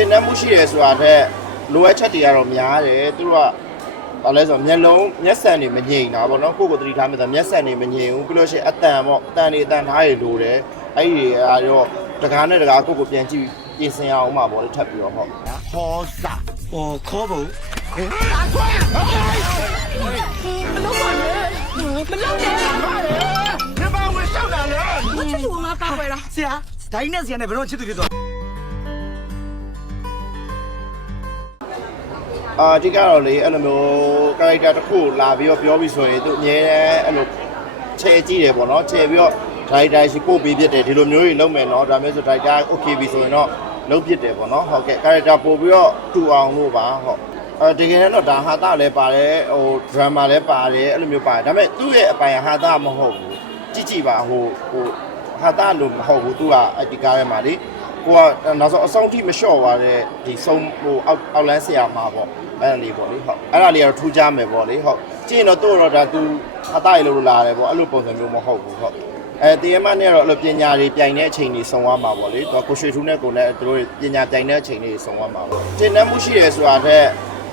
တင်တန်းမှုရှိတယ်ဆိုတာတဲ့လိုအပ်ချက်တွေကတော့များတယ်သူတို့ကဘာလဲဆိုတော့မျက်လုံးမျက်စံတွေမငြိမ်တာပေါ့နော်ကိုယ့်ကိုသတိထားမိတာမျက်စံတွေမငြိမ်ဘူးပြီးလို့ရှိရင်အတန်ပေါ့အတန်တွေအတန်ထားရလိုတယ်အဲ့ဒီအားရောတကားနဲ့တကားကိုယ့်ကိုပြန်ကြည့်ပြင်ဆင်အောင်မှာပေါ့လေထပ်ပြီးတော့ဟုတ်ဟောစာဟောခေါ်ဖို့အာခွဲမလုံးပါနဲ့မလုံးနဲ့ဘာလဲဘာဝင်ရှောက်တာလဲဘာချစ်သူငါပါခွဲလားဆရာဒိုင်းနဲ့ဆရာနဲ့ဘယ်တော့ချစ်သူဖြစ်သွား အာအဓိကတော့လေအဲ့လိုမျိုး character တစ်ခုလာပြီးတော့ပြောပြီးဆိုရင်သူအမြဲတမ်းအဲ့လိုချဲကြည့်တယ်ပေါ့နော်ချဲပြီးတော့ director ရှိပို့ပြီးဖြစ်တယ်ဒီလိုမျိုးတွေလုပ်မယ်နော်ဒါမျိုးဆို director okay ပြီဆိုရင်တော့လုပ်ဖြစ်တယ်ပေါ့နော်ဟုတ်ကဲ့ character ပို့ပြီးတော့တူအောင်လို့ပါဟုတ်အဲတကယ်တော့ဒါဟာတာလည်းပါတယ်ဟို drama လည်းပါတယ်အဲ့လိုမျိုးပါတယ်ဒါပေမဲ့သူ့ရဲ့အပိုင်ဟာတာမဟုတ်ဘူးကြည့်ကြည့်ပါဟိုဟိုဟာတာလို့မဟုတ်ဘူးသူကအဒီကားထဲမှာလေ ကိုကနောက်ဆုံးအဆုံးထိမလျှော့သွားတဲ့ဒီဆုံးဟိုအောက်အောက်လန်းဆရာမှာပေါ့အဲ့ဒါလေးပေါ့လေဟုတ်အဲ့ဒါလေးကတော့ထူးခြားမယ်ပေါ့လေဟုတ်ကြည့်ရင်တော့သူ့တော့ဒါသူဟာတာရေလို့လာတယ်ပေါ့အဲ့လိုပုံစံမျိုးမဟုတ်ဘူးဟုတ်အဲတရားမနဲ့တော့အဲ့လိုပညာတွေပြိုင်တဲ့အချိန်တွေဆုံးသွားမှာပေါ့လေသူကကိုရွှေထူးနဲ့ကိုနဲ့သူတို့ပညာပြိုင်တဲ့အချိန်တွေဆုံးသွားမှာပေါ့ကျင့်တတ်မှုရှိတယ်ဆိုတာထက်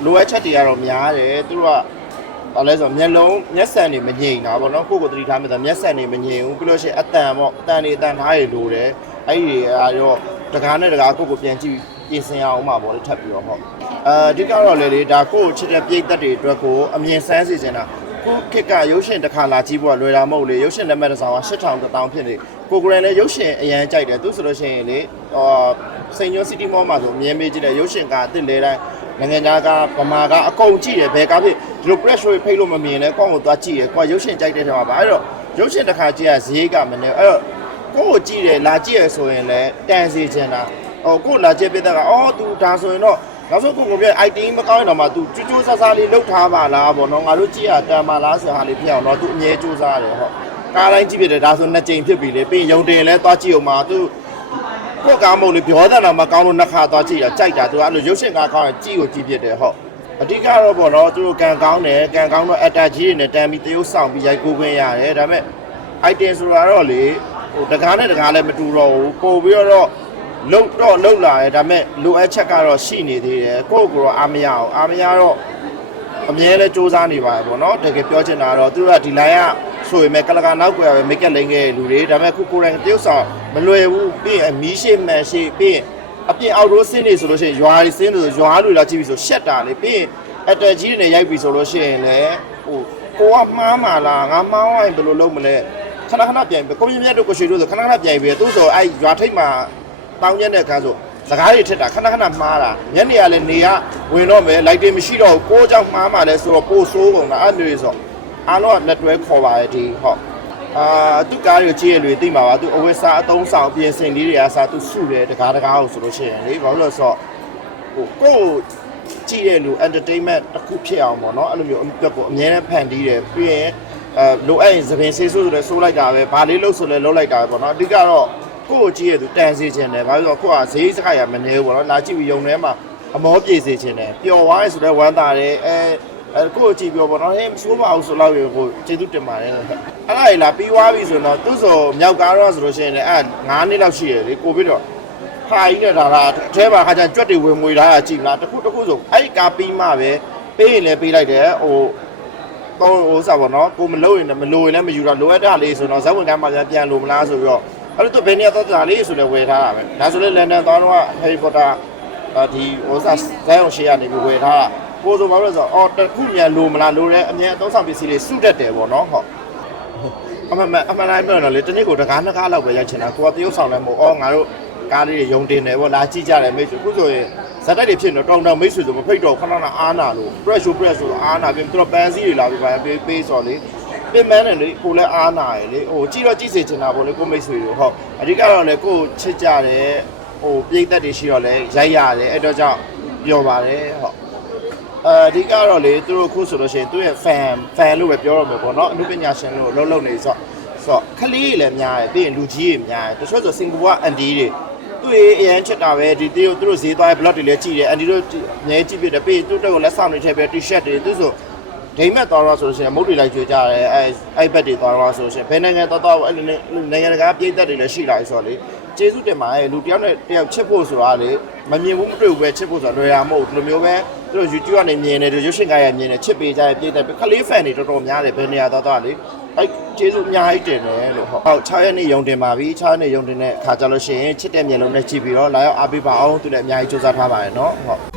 လိုအပ်ချက်တွေကတော့များတယ်သူတို့ကဘာလဲဆိုတော့မျက်လုံးမျက်စံတွေမငြိမ်တာပေါ့နော်ကိုယ့်ကိုယ်သတိထားမိတာမျက်စံတွေမငြိမ်ဘူးပြီးလို့ရှိရင်အတန်ပေါ့အတန်တွေအတန်ထားရလိုတယ်အဲ့ဒီအားရော တကားနဲ့တကားကိုယ့်ကိုယ်ပြန်ကြည့်ပြင်ဆင်အောင်မှာပေါ့လေထပ်ပြီးတော့ဟုတ်အဓိကတော့လေလေဒါကိုယ့်ကိုချစ်တဲ့ပြိတ္တတွေအတွက်ကိုအမြင်ဆန်းစီနေတာကိုခက်ကရုပ်ရှင်တစ်ခါလာကြည့်ဖို့ကလွယ်တာမဟုတ်လေရုပ်ရှင်လက်မှတ်တစ်စောင်က8000တောင်ဖြစ်နေကိုကိုရန်လည်းရုပ်ရှင်အရန်ကြိုက်တယ်သူဆိုလို့ရှိရင်လေဟောစိန်ညိုစီတီမောမှာဆိုအမြင်မေးကြည့်တယ်ရုပ်ရှင်ကအစ်စ်လဲတိုင်းနိုင်ငံသားကဗမာကအကုန်ကြည့်တယ်ဘယ်ကားဖြစ်ဒီလို press show ဖိတ်လို့မမြင်လဲကိုယ့်ကိုသွားကြည့်ရယ်ကိုယ်ရုပ်ရှင်ကြိုက်တဲ့ထဲမှာပါအဲ့တော့ရုပ်ရှင်တစ်ခါကြည့်ရဈေးကမနေအဲ့တော့ ကိုယ့်ကိုကြည့်တယ်လာကြည့်ရဆိုရင်လည်းတန်စီချင်တာဟိုကိုယ့်လာကြည့်ပြတဲ့ကအော် तू ဒါဆိုရင်တော့နောက်ဆုံးကိုကိုပြ IT မကောင်းရင်တော့မှ तू ကြိုးကြိုးဆာဆာလေးလှုပ်ထားပါလားဗောနော်ငါတို့ကြည့်ရတန်ပါလားဆိုဟာလေးဖြစ်အောင်တော့ तू အမြဲကြိုးစားတယ်ဟောကားတိုင်းကြည့်ပြတယ်ဒါဆိုနှစ်ကြိမ်ဖြစ်ပြီလေပြီးရင်ရုံတင်လဲသွားကြည့်အောင်မှာ तू ကိုယ်ကားမဟုတ်လေပြောတဲ့တော့မကောင်းလို့နှစ်ခါသွားကြည့်တာကြိုက်တာသူကအဲ့လိုရုပ်ရှင်ကားကောင်းရင်ကြည့်ကိုကြည့်ဖြစ်တယ်ဟုတ်အဓိကတော့ပေါ့နော်သူတို့ကံကောင်းတယ်ကံကောင်းတော့အတာကြီးတွေနဲ့တန်ပြီးတရုပ်ဆောင်ပြီးရိုက်ကူးခွင့်ရတယ်ဒါပေမဲ့ item ဆိုတာတော့လေ ဟိုတကားနဲ့တကားလည်းမတူတော့ဘူးပို့ပြီးတော့လုံတော့လုံလာတယ်ဒါပေမဲ့လိုအပ်ချက်ကတော့ရှိနေသေးတယ်ကိုယ့်ကိုယ်တော့အားမရအောင်အားမရတော့အမြဲတမ်းစူးစမ်းနေပါတယ်ပေါ့နော်တကယ်ပြောချင်တာကတော့သူတို့ကဒီ line ကဆိုရင်မဲ့ကလကနောက်ကွယ်ပဲ make up လိမ့်ခဲ့တဲ့လူတွေဒါပေမဲ့ခုကိုယ်တိုင်တရုပ်ဆောင်မလွယ်ဘူးပြီးရင်မီးရှိမှန်ရှိပြီးရင်အပြင်အောက်ရိုးစင်းနေဆိုလို့ရှိရင်ရွာတွေစင်းလို့ရွာလူလာကြည့်ပြီးဆိုရှက်တာလေပြီးရင်အတက်ကြီးတွေနဲ့ရိုက်ပြီးဆိုလို့ရှိရင်လည်းဟိုကိုကမှားမှာလားငါမှားဝိုင်းဘယ်လိုလုပ်မလဲ ခဏခဏပြန်ပြီးကိုမြင့်မြတ်တို့ကိုရွှေတို့ဆိုခဏခဏပြန်ပြီးသူဆိုအဲ့ရွာထိပ်မှာတောင်းရက်တဲ့အခါဆိုစကားတွေထက်တာခဏခဏမှားတာညနေကလည်းနေကဝင်တော့မယ်လိုက်တွေမရှိတော့ဘူးကိုကြောင့်မှားမှလည်းဆိုတော့ပိုဆိုးကုန်တာအဲ့မျိုးတွေဆိုအားလုံးကလက်တွဲခေါ်ပါရဲ့ဒီဟုတ်အာသူကားတွေကြည့်ရလို့သိမှာပါသူအဝတ်စားအသုံးဆောင်ပြင်ဆင်လေးတွေအားစားသူစုတယ်တကားတကားကိုဆိုလို့ရှိရင်လေဘာလို့လဲဆိုတော့ဟိုကိုကြည့်ရလို့ entertainment တစ်ခုဖြစ်အောင်ပေါ့နော်အဲ့လိုမျိုးအမြဲတမ်းဖန်တီးတယ်ပြီးရင် အဲလိုအဲ့ရင်သပင်ဆေးဆိုးဆိုလဲဆိုးလိုက်တာပဲဘာလေးလို့ဆိုလဲလုံးလိုက်တာပဲပေါ့နော်အဓိကတော့ကိုယ့်ကိုကြည့်ရသူတန်စေခြင်းတယ်ဘာလို့လဲဆိုတော့ကိုယ့်ကဈေးစခါရမနေဘူးပေါ့နော်လာကြည့်ပြီးယုံထဲမှာအမောပြေစေခြင်းတယ်ပျော်သွားရဆိုတော့ဝမ်းသာတယ်အဲအဲကိုယ့်ကိုကြည့်ပြောပေါ့နော်ဟဲ့မဆိုးပါဘူးဆိုတော့ရေကိုကျေးဇူးတင်ပါတယ်လို့အဲ့ဒါကြီးလာပြီးသွားပြီဆိုတော့သူ့ဆိုမြောက်ကားတော့ဆိုလို့ရှိရင်လည်းအဲ့9နှစ်လောက်ရှိရလေကိုဗစ်တော့ဟာကြီးနဲ့ဒါလားအထဲမှာခါကျကြွက်တွေဝင်မွေထားတာကြည့်မလားတစ်ခုတစ်ခုဆိုအဲ့ဒီကားပြီးမှပဲပေးရင်လည်းပေးလိုက်တယ်ဟို တော့ဟိုစားပါတော့ကိုမလို့ရင်လည်းမလို့ရင်လည်းမယူတော့လိုအပ်တာလေးဆိုတော့ဇက်ဝင်ကမ်းမှာပြန်လို့မလားဆိုပြီးတော့အဲ့လိုသူဘယ်နေရာတော့တာလေးဆိုလည်းဝယ်ထားတာပဲဒါဆိုလည်းလန်ဒန်သွားတော့ဟယ်ရီပိုတာဒီဟိုစားဇက်အောင်ရှေ့ကနေပြီးဝယ်ထားတာကိုဆိုဘာလို့လဲဆိုတော့အော်တစ်ခုမြန်လို့မလားလို့လည်းအမြဲအသုံးဆောင်ပစ္စည်းလေးစုတတ်တယ်ပေါ့နော်ဟုတ်အမှန်မှန်အမှန်တိုင်းပြောတော့လေတနေ့ကိုတကားနှစ်ကားလောက်ပဲရိုက်ချင်တာကိုကတရုပ်ဆောင်လည်းမဟုတ်အော်ငါတို့ ကားလေးတွေယုံတင်တယ်ပေါ့လာကြည့်ကြတယ်မိတ်ဆွေအခုဆိုရင်ဇက်တိုက်တွေဖြစ်နေတော့တောင်းတောင်းမိတ်ဆွေဆိုမဖိတ်တော့ခဏခဏအားနာလို့ press show press ဆိုအားနာပြီးသူတို့ပန်းစည်းတွေလာပြီးပါပေးပေးဆိုလေပင်မန်းတယ်လေကိုလည်းအားနာရယ်လေဟိုကြည့်တော့ကြည့်စေချင်တာပေါ့လေကိုမိတ်ဆွေတွေဟုတ်အဓိကတော့လေကိုချစ်ကြတယ်ဟိုပြိသက်တွေရှိတော့လေရိုက်ရတယ်အဲ့တော့ကြောင့်ပျော်ပါတယ်ဟုတ်အအဓိကတော့လေသူတို့ခုဆိုလို့ရှိရင်သူရဲ့ fan fan လို့ပဲပြောရမှာပေါ့နော်အမှုပညာရှင်လို့လုံးလုံးနေဆိုတော့ဆိုတော့ခလေးတွေလည်းများတယ်ပြီးရင်လူကြီးတွေများတယ်တချို့ဆိုစင်ကာပူကအန်ဒီတွေ သူ့ရဲ့အရန်ချက်တာပဲဒီသူတို့သူတို့ဈေးသွားရဲ့ blog တွေလည်းကြည့်တယ်အန်ဒီတို့အများကြီးကြည့်ပြတယ်ပြီးရင်သူ့တက်ကိုလက်ဆောင်တွေထည့်ပြ t-shirt တွေသူဆိုဒိမ့်မက်သွားတော့ဆိုလို့ရှိရင်မုတ်တွေလိုက်ကြွေကြတယ်အဲ iPad တွေသွားတော့ဆိုလို့ရှိရင်ဘယ်နိုင်ငံသွားတော့အဲ့လိုနိုင်ငံတကာပြည်သက်တွေလည်းရှိလာပြီဆိုတော့လေ ကျေးဇူးတင်ပါတယ်လူတယောက်နဲ့တယောက်ချစ်ဖို့ဆိုတာလေမမြင်ဘူးမတွေ့ဘူးပဲချစ်ဖို့ဆိုတာလွယ်တာမဟုတ်ဘူးဒီလိုမျိုးပဲသူတို့ YouTube ကနေမြင်နေတယ်ရုပ်ရှင်ကားရမြင်နေချစ်ပေးကြရဲ့ပြည်တယ်ခလေး fan တွေတော်တော်များတယ်ဘယ်နေရာသွားသွားလေအဲကျေးဇူးအများကြီးတင်တယ်လို့ဟုတ်ဟုတ်6ရက်နေ့ရုံတင်ပါပြီ6ရက်နေ့ရုံတင်တဲ့အခါကြလို့ရှိရင်ချစ်တဲ့မျက်လုံးနဲ့ကြည့်ပြီးတော့လာရောက်အားပေးပါအောင်သူလည်းအများကြီးစူးစမ်းထားပါတယ်เนาะဟုတ်